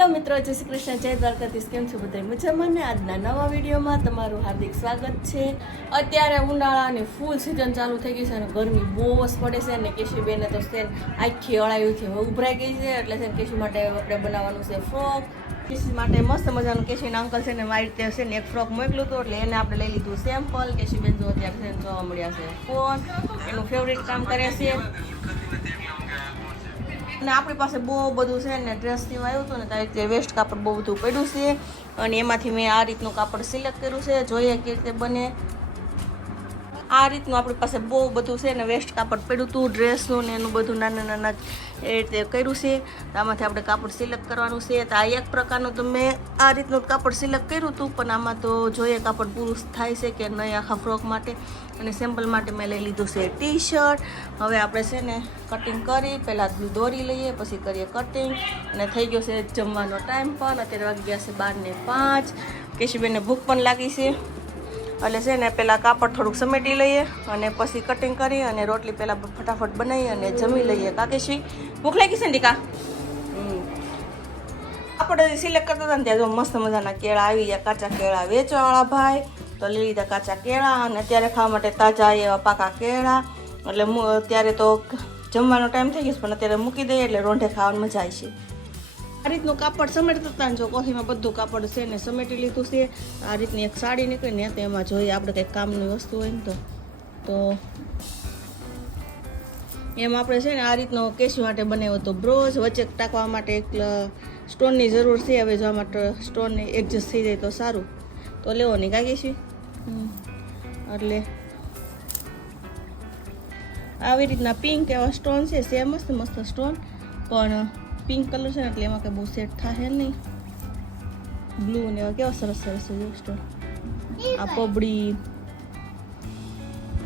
Hello મિત્રો, જય શ્રી કૃષ્ણ, જય દ્વારકાધીશ. કેમ છો બધા? મજામાં ને? આજના નવા વિડીયોમાં તમારું હાર્દિક સ્વાગત છે. અત્યારે ઉનાળાની ફૂલ સિઝન ચાલુ થઈ ગઈ છે અને ગરમી બહુ જ પડે છે અને કેશુબેને તો છે આખી અળાયુંથી હવે ઉભરાઈ ગઈ છે. એટલે છે કેશુ માટે આપણે બનાવવાનું છે ફ્રોક. કેશુ માટે મસ્ત મજાનું કેશુના અંકલ છે ને મારી રીતે છે ને એક ફ્રોક મોકલું હતું, એટલે એને આપણે લઈ લીધું સેમ્પલ. કેશુબેન જો અત્યારે છે જોવા મળ્યા છે ફોન, એનું ફેવરિટ કામ કરે છે. અને આપણી પાસે બહુ બધું છે ને ડ્રેસ સીવા આવ્યું હતું ને ત્યારે તે વેસ્ટ કાપડ બહુ બધું પડ્યું છે અને એમાંથી મેં આ રીતનું કાપડ સિલેક્ટ કર્યું છે. જોઈએ કેવી રીતે બને. આ રીતનું આપણી પાસે બહુ બધું છે ને વેસ્ટ કાપડ પડ્યું હતું ડ્રેસનું ને એનું બધું નાના નાના એ રીતે કર્યું છે. તો આમાંથી આપણે કાપડ સિલેક્ટ કરવાનું છે. તો આ એક પ્રકારનું તો મેં આ રીતનું કાપડ સિલેક્ટ કર્યું હતું, પણ આમાં તો જોઈએ કાપડ પૂરું થાય છે કે નહીં આખા ફ્રોક માટે. અને સેમ્પલ માટે મેં લઈ લીધું છે ટી શર્ટ. હવે આપણે છે ને કટિંગ કરી પહેલાં દોરી લઈએ, પછી કરીએ કટિંગ. અને થઈ ગયો છે જમવાનો ટાઈમ પણ. અત્યારે વાગી ગયા છે 12:05. કેશુબેનને ભૂખ પણ લાગી છે, એટલે છે ને પહેલાં કાપડ થોડુંક સમેટી લઈએ અને પછી કટિંગ કરી અને રોટલી પહેલાં ફટાફટ બનાવી અને જમી લઈએ. કાકેશી ભૂખ લાગી છે ને દીકા? કાપડ સિલેક્ટ કરતા હતા ને ત્યાં જો મસ્ત મજાના કેળા આવી ગયા, કાચા કેળા વેચવાવાળા ભાઈ તો લઈ લીધા કાચા કેળા. અને અત્યારે ખાવા માટે તાજા એવા પાકા કેળા. એટલે અત્યારે તો જમવાનો ટાઈમ થઈ ગયો પણ અત્યારે મૂકી દઈએ એટલે રોંઢે ખાવાની મજા આવી છે. આ રીતનું કાપડ સમેટતા હતા ને જો કોથીમાં બધું કાપડ છે ને સમેટી લીધું છે. આ રીતની એક સાડી નીકળી ને તો એમાં જોઈએ આપણે કંઈક કામની વસ્તુ હોય ને તો એમ આપણે છે ને આ રીતનો કેશુ માટે બનાવ્યો હતો બ્રોઝ. વચ્ચે ટાંકવા માટે એક સ્ટોનની જરૂર છે. હવે જો આમાં સ્ટોન એડજસ્ટ થઈ જાય તો સારું, તો લેવો નહીં કાગીશું. એટલે આવી રીતના પિંક એવા સ્ટોન છે, સેમ મસ્ત મસ્ત સ્ટોન, પણ પિંક કલર છે ને એટલે એમાં કંઈ બહુ સેટ થાય નહીં. બ્લુ ને એવા કેવા સરસ સરસ છે સ્ટોન. આ પબડી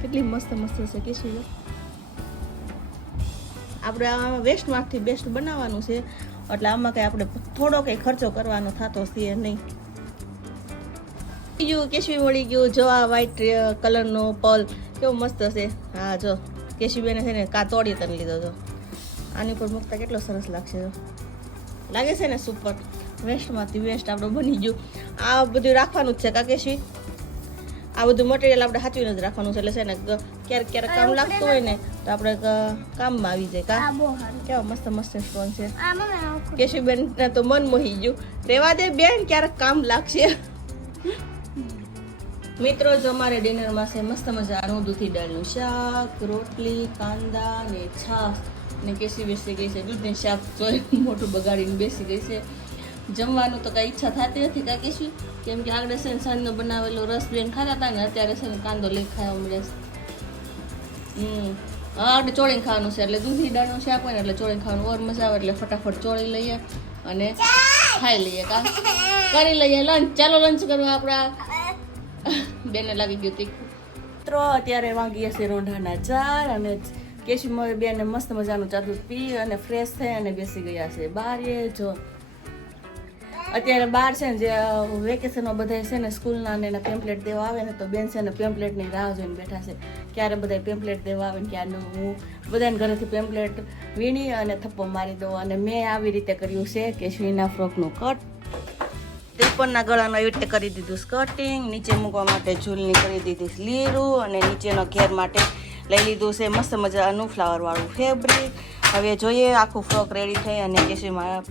કેટલી મસ્ત મસ્ત છે કે શું. આપણે આ વેસ્ટમાંથી બેસ્ટ બનાવવાનું છે એટલે આમાં કંઈ આપણે થોડો કંઈ ખર્ચો કરવાનો થતો છે નહીં. બીજું કેશવી મળી ગયું જો આ વ્હાઈટ કલરનો પલ કેવો મસ્ત છે. હા જો કેશુબેને છે ને તોડી તને લીધો જો. આની પર મૂકતા કેટલો સરસ લાગશે. લાગે છે ને સુપર. વેસ્ટમાંથી વેસ્ટ આપણે બની ગયું. આ બધું રાખવાનું જ છે કાકેશી. આ બધું મટીરિયલ આપણે સાચવીને જ રાખવાનું છે. એટલે છે ને ક્યારેક ક્યારેક કામ લાગતું હોય ને તો આપણે કામમાં આવી જાય. કેવા મસ્ત મસ્ત સ્ટોન છે. કેશુબેન તો મન મોહી ગયું. રેવા દે બેન, ક્યારેક કામ લાગશે. મિત્રો જો અમારે ડિનરમાં છે મસ્ત મજાનું દૂધી દાળનું શાક, રોટલી, કાંદા ને છાશ. ને કેશી બેસી ગઈ છે દૂધની શાક જોઈ મોટું બગાડીને બેસી ગઈ છે. જમવાનું તો કાંઈ ઈચ્છા થતી નથી કાંઈ કેશી, કેમ કે આગળ છે ને સાંજનો બનાવેલો રસ બેન ખાતા હતા ને અત્યારે છે ને કાંદો લઈ ખાવા મળે છે. હા આપણે ચોળીને ખાવાનું છે એટલે દૂધી દાળનું શાક હોય ને એટલે ચોળીને ખાવાનું ઓર મજા આવે. એટલે ફટાફટ ચોળી લઈએ અને ખાઈ લઈએ. કરી લઈએ લંચ. ચાલો લંચ કરવા આપણા બેને લાગી ગયું તીખું. મિત્રો અત્યારે વાગી હશે રોંઢાના 4 અને કેશુ બેને મસ્ત મજાનું ચા દૂધ પી અને ફ્રેશ થઈ અને બેસી ગયા છે બહાર. જો અત્યારે બહાર છે ને જે વેકેશનમાં બધા છે ને સ્કૂલના ને એના પેમ્પલેટ દેવા આવે ને તો બેન છે ને પેમ્પલેટની રાહ જોઈને બેઠા છે ક્યારે બધા પેમ્પલેટ દેવા આવે ને ક્યારે હું બધાને ઘરેથી પેમ્પલેટ વીણી અને થપ્પો મારી દઉં. અને મેં આવી રીતે કર્યું છે કેશુના ફ્રોકનું કટ. ત્રિપણના ગળાનું એવી રીતે કરી દીધું સ્કર્ટિંગ. નીચે મૂકવા માટે ઝૂલની કરી દીધી સ્લીરું અને નીચેનો ઘેર માટે લઈ લીધું છે મસ્ત મજાનું ફ્લાવરવાળું ફેબ્રિક. હવે જોઈએ આખું ફ્રોક રેડી થઈ અને કેશુમાં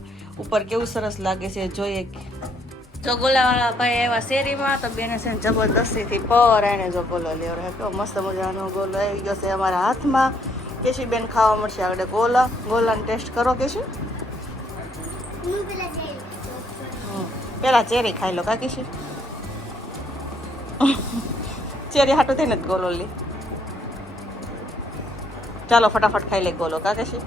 ઉપર કેવું સરસ લાગે છે. જોઈએ જો ગોલાવાળા ભાઈ આવ્યા શેરીમાં તો બેને છે ને જબરદસ્તીથી પર એને જો ગોલો લેવો રહે. કેવો મસ્ત મજાનો ગોલો આવી ગયો છે અમારા હાથમાં. કેશુબેન ખાવા મળશે આગળ ગોલાનો ટેસ્ટ કરો કેશુ. પેલા ચેરી ખાઈ લો કાકીશી. ચેરી હાટું થઈને જ ગોલો લે. ચાલો ફટાફટ ખાઈ લે ગોલો કાકેશી.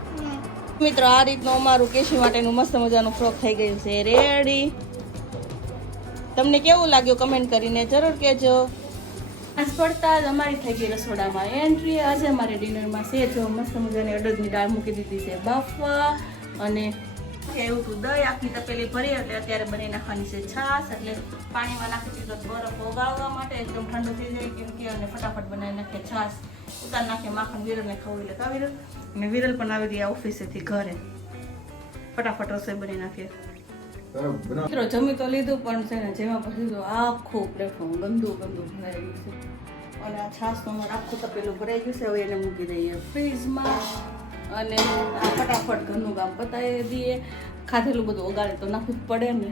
મિત્રો આ રીતનું અમારું કેશુ માટેનું મસ્ત મજાનું ફ્રોક થઈ ગયું છે રેડી. તમને કેવું લાગ્યું કમેન્ટ કરીને જરૂર કહેજો. આજ પડતા જ અમારી થઈ ગઈ રસોડામાં એન્ટ્રી. આજે અમારે ડિનરમાં છે જો મસ્ત મજાની અડદની દાળ મૂકી દીધી છે બાફવા અને એવું હતું દહીં આખી તપેલી ભરી એટલે અત્યારે બની નાખવાની છે છાશ. એટલે પાણીમાં નાખી દીધો બરફ ઓગાળવા માટે એકદમ ઠંડુ થઈ જાય કેમ કે અને ફટાફટ બનાવી નાખીએ છાશ. ઉતાર નાખીએ માખણ. વિરલને ખાવું એટલે કાવી અને વિરલ પણ આવી ગયા ઓફિસેથી ઘરે. ફટાફટ રસોઈ બની નાખીએ. મિત્રો જમી તો લીધું પણ છે ને જેમાં પછી તો આખું પ્લેટફોર્મ ગંદુ ભરાઈ ગયું છે અને આ છાશ તો અમારે આખું તપેલું ભરાઈ ગયું છે હવે એને મૂકી દઈએ ફ્રીજમાં અને આ ફટાફટ ઘરનું કામ પતાવી દઈએ ખાધેલું બધું ઓગાળે તો નાખવું જ પડે ને